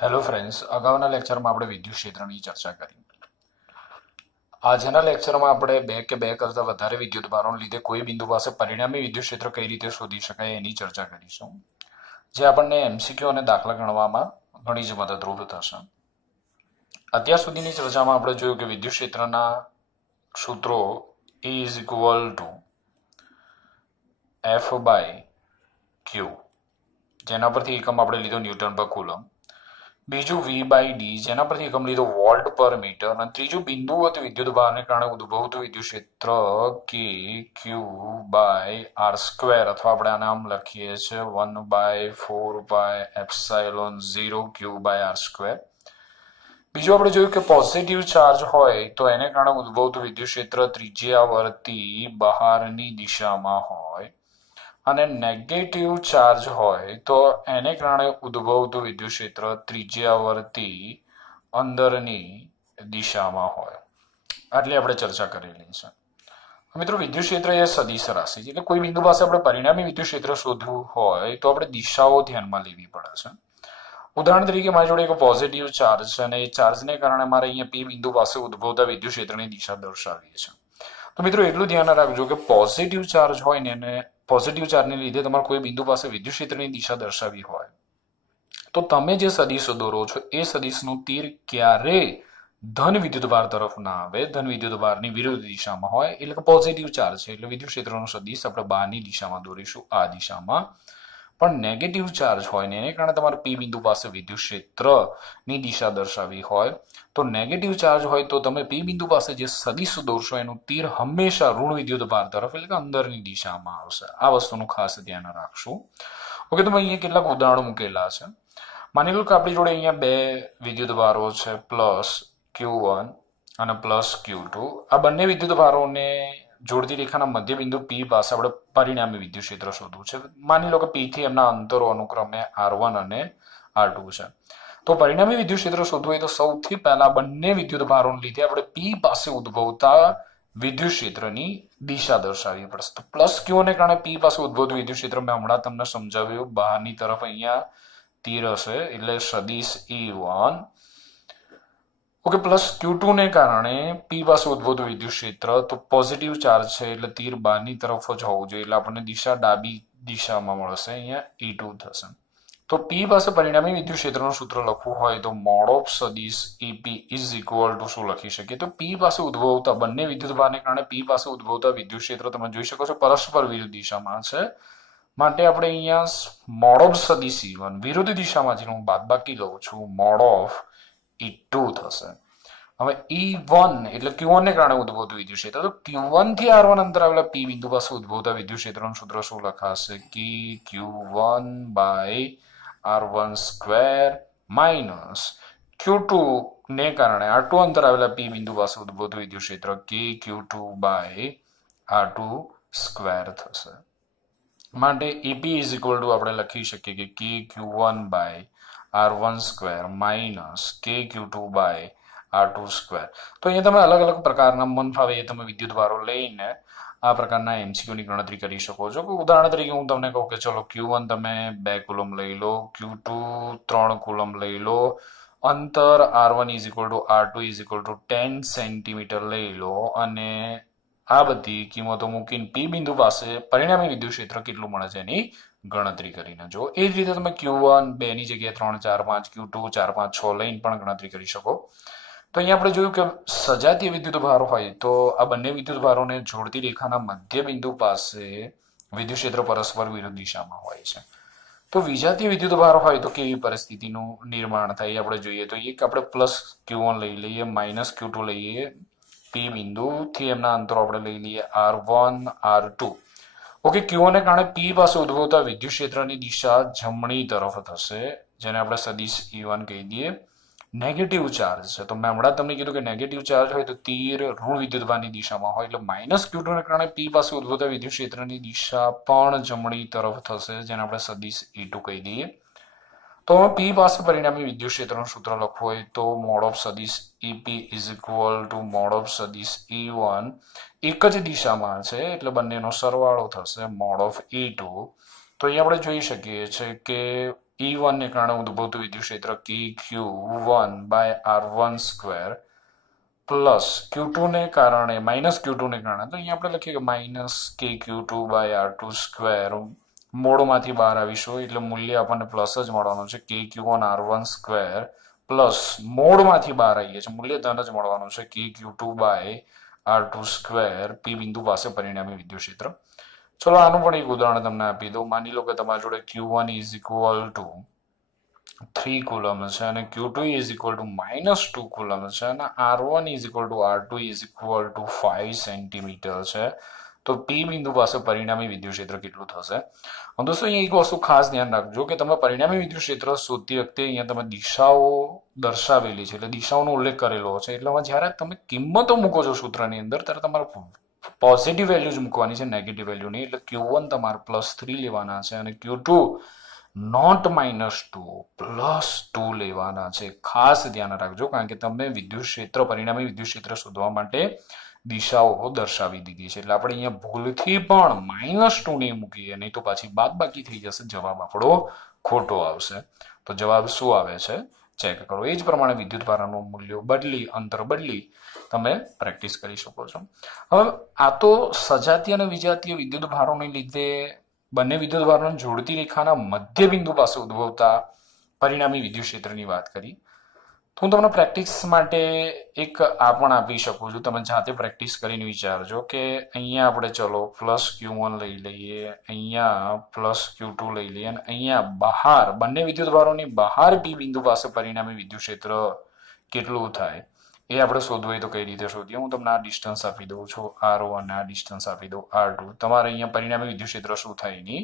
Hello friends, અગાઉના લેક્ચરમાં આપણે વિદ્યુત ક્ષેત્રની ચર્ચા કરી. આજના લેક્ચરમાં આપણે બે કરતા વધારે વિદ્યુત ભારોને લીધે કોઈ બિંદુ પાસે પરિણામી વિદ્યુત ક્ષેત્ર કઈ રીતે શોધી શકાય એની ચર્ચા કરીશું, જે આપણને એમસીક્યુ અને દાખલા ગણવામાં ઘણી જ મદદરૂપ થશે. અત્યાર સુધીની ચર્ચામાં આપણે જોયું કે વિદ્યુત ક્ષેત્રના સૂત્રો E is equal to F by Q, જેના પરથી એકમ આપણે લીધો ન્યૂટન પર કુલમ. બીજું V બાય ડી, જેના પરથી એકમ લીધો વોલ્ટ પર મીટર. અને ત્રીજું બિંદુવત વિદ્યુત ભારને કારણે ઉદ્ભવતું વિદ્યુત ક્ષેત્ર કે ક્યુ બાય આર સ્ક્વેર, અથવા આપણે આને આમ લખીએ છીએ 1/4πε0 ક્યુ બાય આર સ્ક્વેર. બીજું આપણે જોયું કે પોઝિટિવ ચાર્જ હોય તો એને કારણે ઉદ્ભવતું વિદ્યુત ક્ષેત્ર ત્રિજ્યાવર્તી બહારની દિશામાં હોય, અને નેગેટિવ ચાર્જ હોય તો એને કારણે ઉદ્ભવતું વિદ્યુત ક્ષેત્ર ત્રિજ્યાવર્તી અંદરની દિશામાં હોય. આટલી આપણે ચર્ચા કરેલી છે. મિત્રો, વિદ્યુત ક્ષેત્ર એ સદિશ રાશિ છે, એટલે કોઈ બિંદુ પાસે આપણે પરિણામી વિદ્યુત ક્ષેત્ર શોધવું હોય તો આપણે દિશાઓ ધ્યાનમાં લેવી પડે છે. ઉદાહરણ તરીકે મારી જોડે એક પોઝિટિવ ચાર્જ છે, અને એ ચાર્જને કારણે મારે અહીંયા પી બિંદુ પાસે ઉદ્ભવતા વિદ્યુત ક્ષેત્રની દિશા દર્શાવીએ છીએ. તો મિત્રો, એટલું ધ્યાન રાખજો કે પોઝિટિવ ચાર્જ હોય ને, એને પોઝિટિવ ચાર્જને લીધે તમારે કોઈ બિંદુ પાસે વિદ્યુત ક્ષેત્રની દિશા દર્શાવી હોય તો તમે જે સદિશ દોરો છો એ સદિશનું તીર ક્યારે ધન વિદ્યુતભાર તરફ ના આવે, ધન વિદ્યુતભારની વિરુદ્ધ દિશામાં હોય, એટલે કે પોઝિટિવ ચાર્જ છે એટલે વિદ્યુત ક્ષેત્રનો સદિશ આપણે બહારની દિશામાં દોરીશું, આ દિશામાં. પણ નેગેટિવ ચાર્જ હોય ને એને કારણે તમારે પી બિંદુ પાસે વિદ્યુત ક્ષેત્રની દિશા દર્શાવી હોય તો નેગેટિવ ચાર્જ હોય તો તમે પી બિંદુ પાસે જે સદિશ દોરશો એનું તીર હંમેશા ઋણ વિદ્યુતભાર તરફ એટલે કે અંદરની દિશામાં આવશે. આ વસ્તુનું ખાસ ધ્યાન રાખશું. ઓકે, તો અહીંયા કેટલાક ઉદાહરણો મૂકેલા છે. માની લો કે આપણી જોડે અહીંયા બે વિદ્યુતભારો છે, +Q1 અને +Q2. આ બંને વિદ્યુતભારોને જોડતી રેખાના મધ્ય બિંદુ P પાસે આપણે પરિણામી વિદ્યુત ક્ષેત્ર શોધવું છે. માની લો કે P થી એમના અંતરો અનુક્રમે R1 અને R2 છે. તો પરિણામી વિદ્યુત ક્ષેત્ર શોધવું હોય તો સૌથી પહેલા બંને વિદ્યુતભારોને લીધે આપણે P પાસે ઉદ્ભવતા વિદ્યુત ક્ષેત્રની દિશા દર્શાવવી પડશે. તો +Q ને કારણે P પાસે ઉદ્ભવતું વિદ્યુત ક્ષેત્ર મેં હમણાં તમને સમજાવ્યું, બહારની તરફ અહીંયા તીર હશે એટલે સદિશ E1. ઓકે, +Q2 ને કારણે P પાસે ઉદ્ભવતું વિદ્યુત ક્ષેત્ર તો પોઝિટિવ ચાર્જ છે એટલે તીર બહારની તરફ જ હોવું જોઈએ, એટલે આપણને દિશા ડાબી દિશામાં મળશે, અહીંયા E2 થશે. તો P પાસે પરિણામી વિદ્યુત ક્ષેત્રનું સૂત્ર લખવું હોય તો મોડ ઓફ સદિશ EP ઇઝ ઇક્વલ ટુ શું લખી શકીએ? તો P પાસે ઉદ્ભવતા બંને વિદ્યુતભારને કારણે P પાસે ઉદ્ભવતા વિદ્યુત ક્ષેત્ર તમે જોઈ શકો છો પરસ્પર વિરુદ્ધ દિશામાં છે, માટે આપણે અહીંયા મોડ ઓફ સદિશ E1 વિરુદ્ધ દિશામાં જેનું બાદબાકી લઉં છું, મોડ ઓફ E2 થશે. હવે E1 એટલે Q1 ને કારણે ઉદ્ભવતું વિદ્યુત ક્ષેત્ર, તો Q1 થી R1 અંતર આવેલા P બિંદુ પાસે ઉદ્ભવતા વિદ્યુત ક્ષેત્રનું સૂત્ર શું લખાશે? કે Q1 by R1 square minus Q2 ને કારણે R2 અંતર આવેલા P બિંદુ પાસે ઉદ્ભવતું વિદ્યુત ક્ષેત્ર કે Q2 બાય R2 સ્ક્વેર થશે. માટે EP ઇઝ ઇક્વલ ટુ આપણે લખી શકીએ કે Q1 by R1 square minus Q2 by R2 square. તો અહીંયા તમે અલગ અલગ પ્રકારના મન ફાવે એ તમે વિદ્યુતભારો લઈને આ પ્રકારના MCQ ની ગણતરી કરી શકો છો. ઉદાહરણ તરીકે હું તમને કહું કે ચલો Q1 તમે 2 કુલમ લઈ લો, Q2 3 કુલમ લઈ લો, અંતર R1 is equal two R2 is equal two 10 centimetre લઈ લો, અને આ બધી કિંમતો મૂકીને P બિંદુ પાસે પરિણામી વિદ્યુત ક્ષેત્ર કેટલું મળે છે એની ગણતરી કરીને જો. એ જ રીતે તમે Q1 2 ની જગ્યાએ 3 4 5, Q2 4 5 6 લઈને પણ ગણતરી કરી શકો. તો અહીંયા આપણે જોયું કે સજાતીય વિદ્યુતભાર હોય તો આ બંને વિદ્યુતભારોને જોડતી રેખાના મધ્ય બિંદુ પાસે વિદ્યુત ક્ષેત્ર પરસ્પર વિરુદ્ધ દિશામાં હોય છે. તો વિજાતીય વિદ્યુતભાર હોય તો કેવી પરિસ્થિતિનું નિર્માણ થાય એ આપણે જોઈએ. તો એક આપણે +Q1 લઈ લઈએ, -Q2 લઈએ, P બિંદુથી એમના અંતરો આપણે લઈ લઈએ R1 R2. ઓકે, Q1 ને કારણે P પાસે ઉદ્ભવતા વિદ્યુત ક્ષેત્રની દિશા જમણી તરફ થશે, જેને આપણે સદિશ E1 કહી દઈએ. નેગેટિવ ચાર્જ છે તો મેં હમણાં તમને કીધું કે નેગેટિવ ચાર્જ હોય તો તીર ઋણ વિદ્યુતભારની દિશામાં હોય, એટલે -Q2 ને કારણે P પાસે ઉદ્ભવતા વિદ્યુત ક્ષેત્રની દિશા પણ જમણી તરફ થશે, જેને આપણે સદિશ E2 કહી દઈએ. તો P પાસે પરિણામી વિદ્યુત ક્ષેત્રનું સૂત્ર લખવું હોય તો મોડ ઓફ સદિશ EP is equal two mode of સદિશ E1, એક જ દિશામાં છે એટલે બંનેનો સરવાળો થશે મોડ ઓફ E2. તો અહીંયા આપણે જોઈ શકીએ છીએ કે E1 ને કારણે ઉદ્ભવતું વિદ્યુત ક્ષેત્ર KQ1 by R1 square plus Q2 ને કારણે માઇનસ Q2 ને કારણે તો અહીંયા આપણે લખીએ કે minus KQ2 by R2 square મોડમાંથી બહાર આવીશું એટલે મૂલ્ય આપણને પ્લસ જ મળવાનું છે KQ1 R1 સ્ક્વેર પ્લસ મોડમાંથી બહાર આવીએ છીએ મૂલ્ય ધન જ મળવાનું છે KQ2 by R2 square P બિંદુ પાસે પરિણામી વિદ્યુત ક્ષેત્ર. ચલો આનું પણ એક ઉદાહરણ તમને આપી દઉં. માની લો કે તમારી જોડે Q1 is equal two 3 coulomb છે અને Q2 is equal to -2 coulomb છે અને R1 is equal two R2 is equal two 5 centimetre છે. તો P બિંદુ પાસે પરિણામી વિદ્યુત ક્ષેત્ર કેટલું થશે? દોસ્તો અહીંયા એક વસ્તુ ખાસ ધ્યાન રાખજો કે તમે પરિણામી વિદ્યુત ક્ષેત્ર શોધતી વખતે અહીંયા તમે દિશાઓ દર્શાવેલી છે એટલે દિશાઓનો ઉલ્લેખ કરેલો છે એટલે જ્યારે તમે કિંમતો મૂકો છો સૂત્રની અંદર ત્યારે તમારે પોઝિટિવ વેલ્યુ જ મૂકવાની છે નેગેટિવ વેલ્યુ નહીં એટલે Q1 તમારે +3 લેવાના છે અને Q2 નોટ -2 +2 લેવાના છે. ખાસ ધ્યાન રાખજો કારણ કે તમે વિદ્યુત ક્ષેત્ર પરિણામી વિદ્યુત ક્ષેત્ર શોધવા માટે દિશાઓ દર્શાવી દીધી છે એટલે આપણે અહીંયા ભૂલથી પણ -2 નહીં મૂકીએ નહીં તો પાછી બાદબાકી થઈ જશે જવાબ આપણો ખોટો આવશે. તો જવાબ શું આવે છે ચેક કરો. એ જ પ્રમાણે વિદ્યુત ભારનું મૂલ્ય બદલી અંતર બદલી તમે પ્રેક્ટિસ કરી શકો છો. હવે આ તો સજાતીય અને વિજાતીય વિદ્યુત ભારોને લીધે બંને વિદ્યુત ભારોને જોડતી રેખાના મધ્ય બિંદુ પાસે ઉદ્ભવતા પરિણામી વિદ્યુત ક્ષેત્રની વાત કરી. તો હું તમને પ્રેક્ટિસ માટે એક આ પણ આપી શકું છું. તમે જાતે પ્રેક્ટિસ કરીને વિચારજો કે અહીંયા આપણે ચલો +Q1 લઈ લઈએ, અહીંયા +Q2 લઈ લઈએ અને અહીંયા બહાર બંને વિદ્યુત ભારોની બહાર P બિંદુ પાસે પરિણામી વિદ્યુત ક્ષેત્ર કેટલું થાય એ આપણે શોધવું હોય તો કઈ રીતે શોધીએ? હું તમને આ ડિસ્ટન્સ આપી દઉં છું R1 અને આ ડિસ્ટન્સ આપી દઉં R2. તમારે અહીંયા પરિણામી વિદ્યુત ક્ષેત્ર શું થાય એની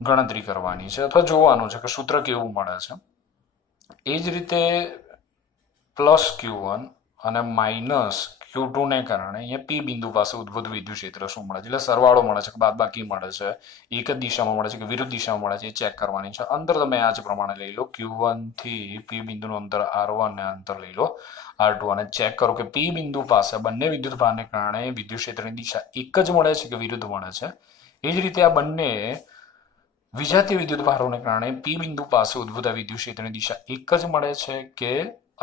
ગણતરી કરવાની છે અથવા જોવાનું છે કે સૂત્ર કેવું મળે છે. એ જ રીતે +Q1 અને -Q2 ને કારણે અહીંયા P બિંદુ પાસે ઉદ્ભવતું વિદ્યુત ક્ષેત્ર શું મળે છે એટલે સરવાળો મળે છે કે બાદબાકી મળે છે, એક જ દિશામાં મળે છે કે વિરુદ્ધ દિશામાં મળે છે એ ચેક કરવાની છે. અંતર તમે આ જ પ્રમાણે લઈ લો Q1 થી P બિંદુનું અંતર R1 ને અંતર લઈ લો R2 અને ચેક કરો કે P બિંદુ પાસે બંને વિદ્યુત ભારને કારણે વિદ્યુત ક્ષેત્રની દિશા એક જ મળે છે કે વિરુદ્ધ મળે છે. એ જ રીતે આ બંને વિજાતીય વિદ્યુત ભારોને કારણે P બિંદુ પાસે ઉદ્ભવતા વિદ્યુત ક્ષેત્રની દિશા એક જ મળે છે કે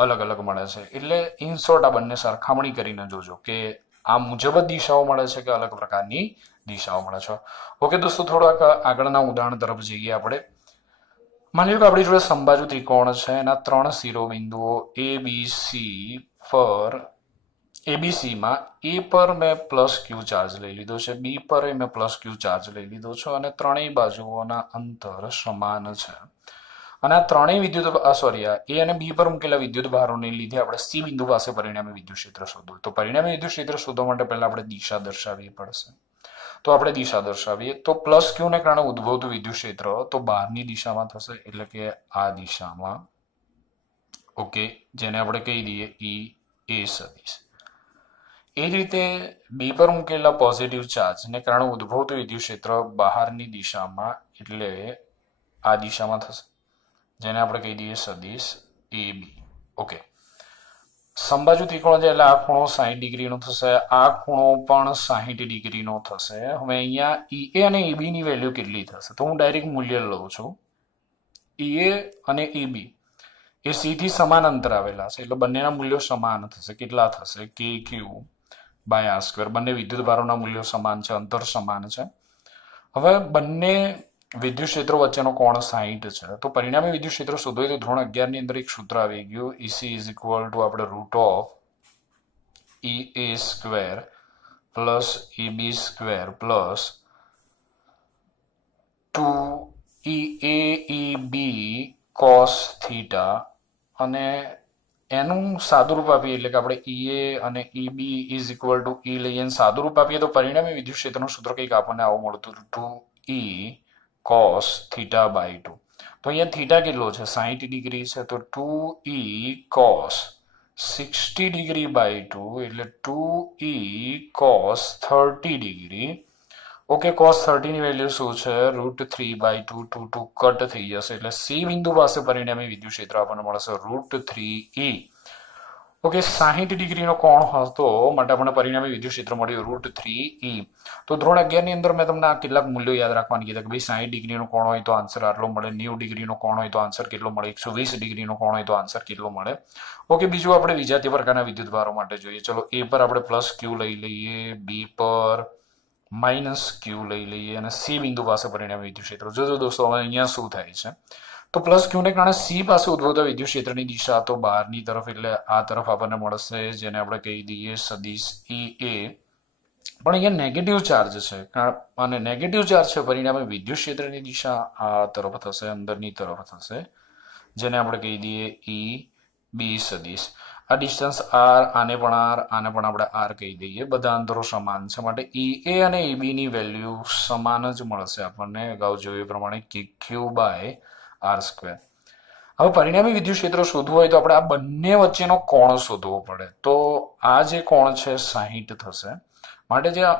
અલગ અલગ મળે છે. એટલે ઇન શોર્ટ આ બંને સરખામણી કરીને જોજો કે આ મુજબ જ દિશાઓ મળે છે કે અલગ પ્રકારની દિશાઓ મળે છે. ઓકે દોસ્તો, થોડાક આગળના ઉદાહરણ તરફ જઈએ આપણે. માની લો કે આપણી જોડે સમબાજુ ત્રિકોણ છે એના 3 શિરોબિંદુઓ ABC માં A પર મેં +Q ચાર્જ લઈ લીધો છે, B પર મેં +Q ચાર્જ લઈ લીધો છે અને ત્રણેય બાજુઓના અંતર સમાન છે. અને આ ત્રણેય વિદ્યુત A અને B પર મૂકેલા વિદ્યુત ભારોને લીધે આપણે C બિંદુ પાસે પરિણામી વિદ્યુત ક્ષેત્ર શોધવું. તો પરિણામી વિદ્યુત ક્ષેત્ર શોધવા માટે પહેલા આપણે દિશા દર્શાવવી પડશે. તો આપણે દિશા દર્શાવીએ તો +Q ને કારણે ઉદ્ભવતું વિદ્યુત ક્ષેત્ર તો બહારની દિશામાં થશે એટલે કે આ દિશામાં. ઓકે, જેને આપણે કહી દઈએ E સદિશ. એ જ રીતે B પર મૂકેલા પોઝિટિવ ચાર્જ ને કારણે ઉદ્ભવતું વિદ્યુત ક્ષેત્ર બહારની દિશામાં એટલે આ દિશામાં થશે જેને આપણે કહી દઈએ સદિશ AB. ઓકે, સમબાજુ ત્રિકોણ છે એટલે આ ખૂણો 60 ડિગ્રીનો થશે, આ ખૂણો પણ 60 ડિગ્રીનો થશે. હવે અહીંયા EA અને EB ની વેલ્યુ કેટલી થશે? તો હું ડાયરેક્ટ મૂલ્ય લઉં છું. EA અને EB એ C થી સમાન અંતર આવેલા છે એટલે બંનેના મૂલ્યો સમાન થશે. કેટલા થશે? KQ by R². બંને વિદ્યુત ભારોના મૂલ્યો સમાન છે, અંતર સમાન છે. હવે બંને વિદ્યુત ક્ષેત્રો વચ્ચેનો કોણ 60 છે. તો પરિણામી વિદ્યુત ક્ષેત્ર શોધવું હોય તો ધોરણ 11 ની અંદર એક સૂત્ર આવી ગયું EC ઇઝ ઇક્વલ ટુ આપણે √EA² plus EB² plus 2EAEB cos theta અને એનું સાદુરૂપ આપીએ એટલે કે આપણે EA અને EB is equal two E લઈએ અને સાદુરૂપ આપીએ તો પરિણામી વિદ્યુત ક્ષેત્રનું સૂત્ર કંઈક આપણને આવું મળતું 2E cos થીટા બાય 2. તો અહીંયા થીટા કેટલો છે? 60 ડિગ્રી છે તો 2E cos 60 ડિગ્રી બાય 2 એટલે 2E cos 30 degree. Okay, cos 30 ની વેલ્યુ શું છે? √3/2. 2 કટ થઈ જશે એટલે C બિંદુ પાસે પરિણામી વિદ્યુત ક્ષેત્ર આપણને મળશે √3E. ઓકે 60 ડિગ્રીનો કોણ હતો માટે આપણને પરિણામી વિદ્યુત ક્ષેત્ર મળ્યું √3e. તો ધોરણ 11 ની અંદર મેં તમને આ કેટલાક મૂલ્યો યાદ રાખવાની કીધા કે ભાઈ 60 ડિગ્રીનો કોણ હોય તો આન્સર આટલો મળે, 90 ડિગ્રીનો કોણ હોય તો આન્સર કેટલો મળે, 120 ડિગ્રીનો કોણ હોય તો આન્સર કેટલો મળે. ઓકે, બીજું આપણે વિજાતીય પ્રકારના વિદ્યુત ભારો માટે જોઈએ. ચલો એ પર આપણે પ્લસ ક્યુ લઈ લઈએ, બી પર માઇનસ ક્યુ લઈ લઈએ અને સી બિંદુ પાસે પરિણામી વિદ્યુત ક્ષેત્ર. જોજો દોસ્તો હવે અહીંયા શું થાય છે, તો પ્લસ ક્યુ ને કારણે સી પાસે ઉદ્ભવતા વિદ્યુત ક્ષેત્રની દિશા તો બહારની તરફ એટલે આ તરફ આપણને મળશે, જેને આપણે કહી દઈએ સદિશ ઈ એ. પણ અહીંયા નેગેટિવ ચાર્જ છે અને નેગેટિવ ચાર્જ છે, પરિણામે વિદ્યુત ક્ષેત્રની દિશા આ તરફ થશે, અંદરની તરફ થશે, જેને આપણે કહી દઈએ ઈ બી સદિશ. આ ડિસ્ટન્સ આર, આને પણ આપણે આર કહી દઈએ. બધા અંતરો સમાન છે માટે ઈ એ અને ઈબી ની વેલ્યુ સમાન જ મળશે આપણને, અગાઉ જોયું એ પ્રમાણે કે ક્યુ બાય આર સ્ક્વેર. હવે પરિણામી વિદ્યુત ક્ષેત્ર શોધવું હોય તો આપણે આ બંને વચ્ચેનો કોણ શોધવો પડે. તો આ જે કોણ છે 60 થશે, માટે જે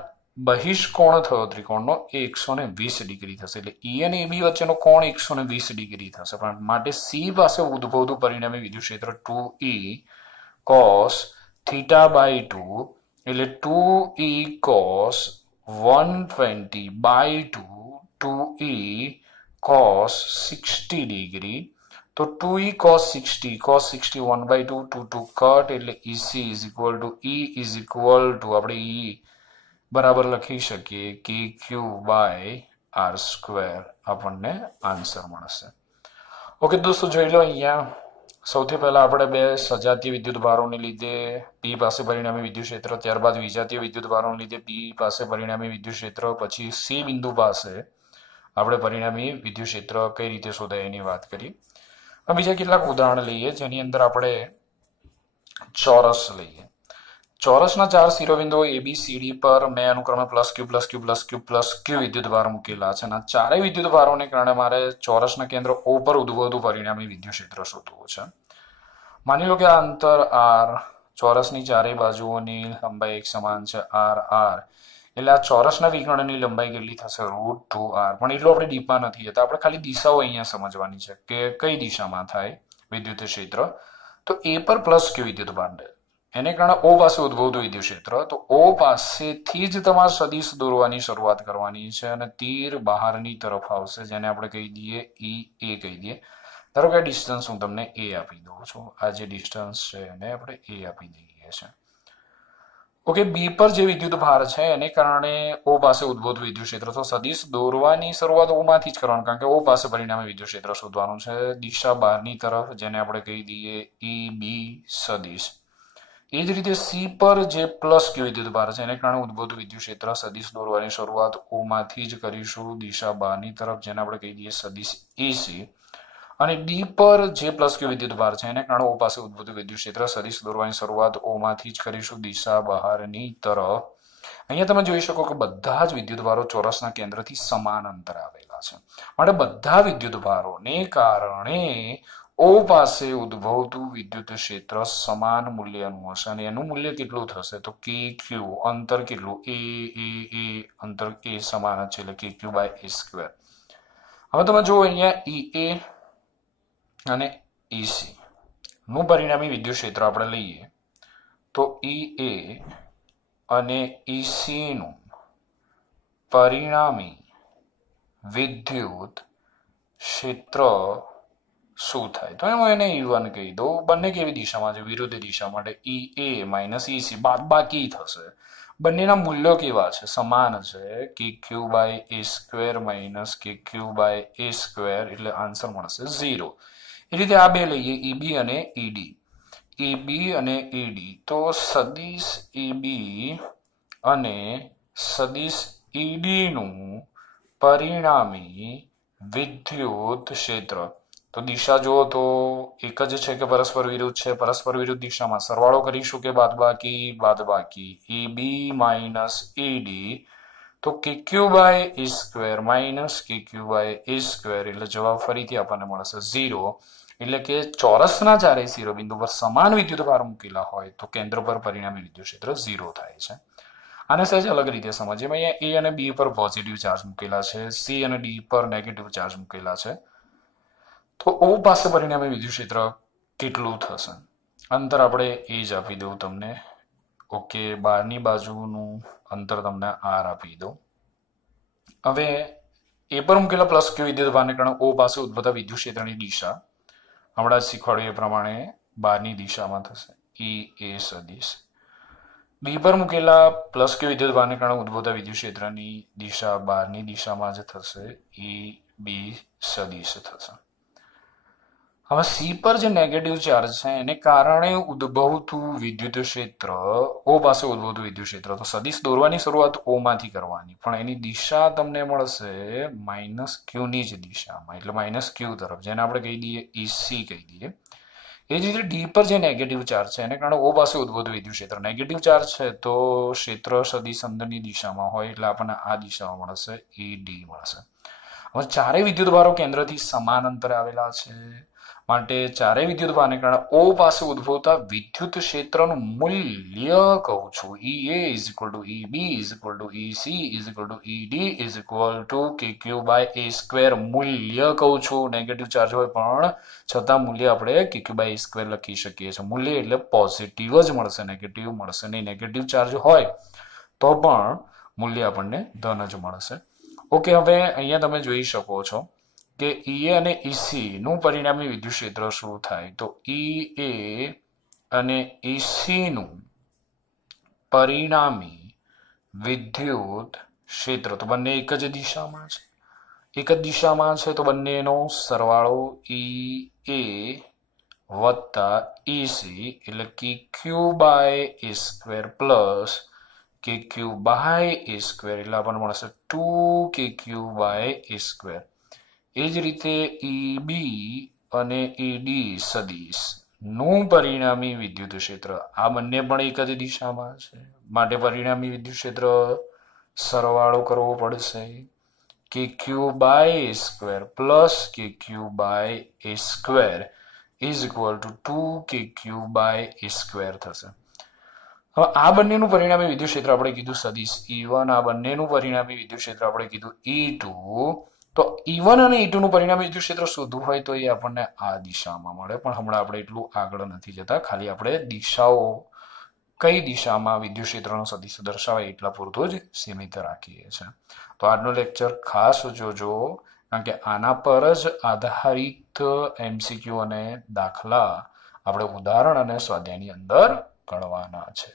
બહિષ્કોણ થયો ત્રિકોણનો એ 120 ડિગ્રી થશે. એટલે ઈ અને એબી વચ્ચેનો કોણ 120 ડિગ્રી થશે. પણ માટે સી પાસે ઉદ્ભવતું પરિણામી વિદ્યુત ક્ષેત્ર 2e cos થીટા બાય 2 એટલે 2e cos 120 by 2 2e cos 60 degree. તો 2e cos 60 1/2 2 કટ એટલે EC ઇઝ ઇક્વલ ટુ આપણે E બરાબર લખી શકીએ કે ક્યુ બાય આર સ્ક્વેર આપણને આન્સર મળશે. ઓકે દોસ્તો જોઈ લો, અહીંયા સૌથી પહેલા આપણે બે સજાતીય વિદ્યુત ભારોને લીધે પી પાસે પરિણામી વિદ્યુત ક્ષેત્ર, ત્યારબાદ વિજાતીય વિદ્યુત ભારોને લીધે પી પાસે પરિણામી વિદ્યુત ક્ષેત્ર, પછી સી બિંદુ પાસે આપણે પરિણામી વિદ્યુત ક્ષેત્ર કઈ રીતે શોધાય એની વાત કરી. બીજા કેટલાક ઉદાહરણ લઈએ, જેની અંદર આપણે ચોરસ લઈએ. ચોરસના 4 શિરોબિંદુઓ એબીસીડી પર મેં અનુક્રમે પ્લસ ક્યુ પ્લસ ક્યુ પ્લસ ક્યુ પ્લસ ક્યુ વિદ્યુત ભાર મૂકેલા છે. અને ચારેય વિદ્યુત ભારોને કારણે મારે ચોરસના કેન્દ્ર ઓ પર ઉદ્ભવતું પરિણામી વિદ્યુત ક્ષેત્ર શોધવું છે. માની લો કે આ અંતર આર, ચોરસની ચારેય બાજુઓની લંબાઈ એક સમાન છે આર આર, એટલે આ ચોરસના વિકર્ણની લંબાઈ કેટલી થશે √2r. પણ એટલું આપણે ડીપમાં નથી જતા, આપણે ખાલી દિશાઓ અહીંયા સમજવાની છે કે કઈ દિશામાં થાય વિદ્યુત ક્ષેત્ર. તો એ પર પ્લસ ક્યુ વિદ્યુત ભાર, એને કારણે ઓ પાસે ઉદ્ભવતું વિદ્યુત ક્ષેત્ર. તો ઓ પાસેથી જ તમારે સદિશ દોરવાની શરૂઆત કરવાની છે અને તીર બહારની તરફ આવશે, જેને આપણે કહી દઈએ ઈ એ કહી દઈએ. ધારો કે ડિસ્ટન્સ હું તમને એ આપી દઉં છું, આ જે ડિસ્ટન્સ છે એને આપણે એ આપી દઈએ છે. ઓકે, બી પર જે વિદ્યુત ભાર છે એને કારણે ઓ પાસે ઉદ્ભવતું વિદ્યુત ક્ષેત્ર, તો સદિશ દોરવાની શરૂઆત ઓ માંથી જ કરવાની, કારણ કે ઓ પાસે પરિણામે વિદ્યુત ક્ષેત્ર શોધવાનું છે, દિશા બહારની તરફ, જેને આપણે કહી દઈએ ઈ બી સદિશ. એ જ રીતે સી પર જે પ્લસ ક્યુ વિદ્યુત ભાર છે એને કારણે ઉદ્ભવતું વિદ્યુત ક્ષેત્ર, સદિશ દોરવાની શરૂઆત ઓ માંથી જ કરીશું, દિશા બહારની તરફ, જેને આપણે કહી દઈએ સદિશ EC. અને ડી પર જે પ્લસ ક્યુ વિદ્યુત ભાર છે એને કારણે ઓ પાસે ઉદ્ભવતું વિદ્યુત ક્ષેત્ર, સદિશ દોરવાની શરૂઆત ઓ માંથી જ કરીશું, દિશા બહારની તરફ. અહીંયા તમે જોઈ શકો કે બધા જ વિદ્યુત ભારો ચોરસના કેન્દ્રથી સમાન અંતર આવેલા છે, માટે બધા વિદ્યુત ભારોને કારણે ઓ પાસે ઉદ્ભવતું વિદ્યુત ક્ષેત્ર સમાન મૂલ્યનું હશે. અને એનું મૂલ્ય કેટલું થશે તો કે ક્યુ, અંતર કેટલું એ અંતર એ સમાન છે, એટલે કે ક્યુ બાય એ સ્ક્વેર. હવે તમે જુઓ અહીંયા ઈ એ અને EC નું પરિણામી વિદ્યુત ક્ષેત્ર આપણે લઈએ તો ઈ એ અને EC નું પરિણામી વિદ્યુત ક્ષેત્ર શું થાય, તો હું એને E1 કહી દઉં. બંને કેવી દિશામાં છે, વિરુદ્ધ દિશા, માટે ઈ એ માઇનસ EC બાદબાકી થશે. બંનેના મૂલ્યો કેવા છે, સમાન છે, કે Q by A square minus કે ક્યુ બાય એ સ્ક્વેર, એટલે આન્સર મળશે 0. એ રીતે આ બે લઈએ EB અને ED. EB અને ED, તો સદિશ EB અને સદિશ ED નું પરિણામી વિદ્યુત ક્ષેત્ર, તો દિશા જુઓ તો એક જ છે કે પરસ્પર વિરુદ્ધ છે. પરસ્પર વિરુદ્ધ દિશામાં સરવાળો કરીશું કે બાદબાકી, EB માઇનસ ED, તો KQ by A square minus KQ by A square, એટલે જવાબ ફરીથી આપણને મળશે 0. એટલે કે ચોરસના ચારેય શિરોબિંદુ પર સમાન વિદ્યુત ભાર મૂકેલા હોય તો કેન્દ્ર પર પરિણામી વિદ્યુત ક્ષેત્ર 0 થાય છે. આને સહેજ અલગ રીતે સમજીએ. અહીંયા એ અને બી પર પોઝિટિવ ચાર્જ મૂકેલા છે, સી અને ડી પર નેગેટિવ ચાર્જ મૂકેલા છે. તો ઓ પાસે પરિણામી વિદ્યુત ક્ષેત્ર કેટલું થશે, અંતર આપણે એ જ આપી દઉં તમને. ઓકે, બહારની બાજુનું અંતર તમને આર આપી દો. હવે એ પર મૂકેલા પ્લસ ક્યુ વિદ્યુતભારને કારણે ઓ પાસે ઉદ્ભવતા વિદ્યુત ક્ષેત્રની દિશા હમણાં જ શીખવાડ્યું એ પ્રમાણે બહારની દિશામાં થશે, ઈ એ સદિશ. બી પર મૂકેલા પ્લસ ક્યુ વિદ્યુતભારને કારણે ઉદ્ભવતા વિદ્યુત ક્ષેત્રની દિશા બહારની દિશામાં જ થશે, ઈ બી સદિશ થશે. હવે સી પર જે નેગેટિવ ચાર્જ છે એને કારણે ઉદ્ભવતું વિદ્યુત ક્ષેત્ર, ઓ પાસે ઉદ્ભવતું વિદ્યુત ક્ષેત્ર, તો સદિશ દોરવાની શરૂઆત ઓ માંથી કરવાની, પણ એની દિશા તમને મળશે માઇનસ ક્યુ ની જ દિશામાં, એટલે માઇનસ ક્યુ તરફ, જેને આપણે કહી દઈએ ઈસી કહી દઈએ. એ જ રીતે ડી પર જે નેગેટિવ ચાર્જ છે એને કારણે ઓ પાસે ઉદ્ભવતું વિદ્યુત ક્ષેત્ર, નેગેટિવ ચાર્જ છે તો ક્ષેત્ર સદિશ અંદરની દિશામાં હોય એટલે આપણને આ દિશામાં મળશે, ઈ ડી મળશે. હવે ચારેય વિદ્યુતભારો કેન્દ્રથી સમાન અંતરે આવેલા છે, માટે ચારેય વિદ્યુતભારને કારણે ઓ પાસે ઉદ્ભવતા વિદ્યુત ક્ષેત્રનું મૂલ્ય કહું છું, E A is equal to E B is equal to E C is equal to E D is equal to K Q by A square મૂલ્ય કહું છું. નેગેટિવ ચાર્જ હોય પણ છતાં મૂલ્ય આપણે કે ક્યુ બાય એ સ્ક્વેર લખી શકીએ છીએ. મૂલ્ય એટલે પોઝિટિવ જ મળશે, નેગેટિવ મળશે નહીં. નેગેટિવ ચાર્જ હોય તો પણ મૂલ્ય આપણને ધન જ મળશે. ઓકે, હવે અહીંયા તમે જોઈ શકો છો કે ઈ અને ઈસી નું પરિણામી વિદ્યુત ક્ષેત્ર શું થાય, તો ઈ એ અને ઈસી નું પરિણામી વિદ્યુત ક્ષેત્ર તો બંને એક જ દિશામાં છે, એક જ દિશામાં છે, તો બંનેનો સરવાળો ઈ એ વત્તા ઈસી એટલે કે Q by A square plus K Q by A square એટલે આપણને મળશે 2 KQ બાય એ સ્ક્વેર. એ જ રીતે ઈ બી અને ઈ ડી સદિશ નું પરિણામી વિદ્યુત ક્ષેત્ર, આ બંને પણ એક જ દિશામાં છે, માટે પરિણામી વિદ્યુત ક્ષેત્ર સરવાળો કરવો પડશે, K Q by A square plus K Q by A square is equal to 2 KQ by A square થશે. હવે આ બંનેનું પરિણામી વિદ્યુત ક્ષેત્ર આપણે કીધું સદિશ E1, આ બંનેનું પરિણામી વિદ્યુત ક્ષેત્ર આપણે કીધું E2. તો E1 અને E2 નું પરિણામી વિદ્યુત ક્ષેત્ર શોધવું હોય તો એ આપણને આ દિશામાં મળે, પણ હમણાં આપણે એટલું આગળ નથી જતા, ખાલી આપણે દિશાઓ કઈ દિશામાં વિદ્યુત ક્ષેત્રનો સદિશ દર્શાવે એટલા પૂરતું જ સીમિત રાખીએ છીએ. તો આજનો લેક્ચર ખાસ જોજો, કારણ કે આના પર જ આધારિત MCQ અને દાખલા આપણે ઉદાહરણ અને સ્વાધ્યાયની અંદર ગણવાના છે.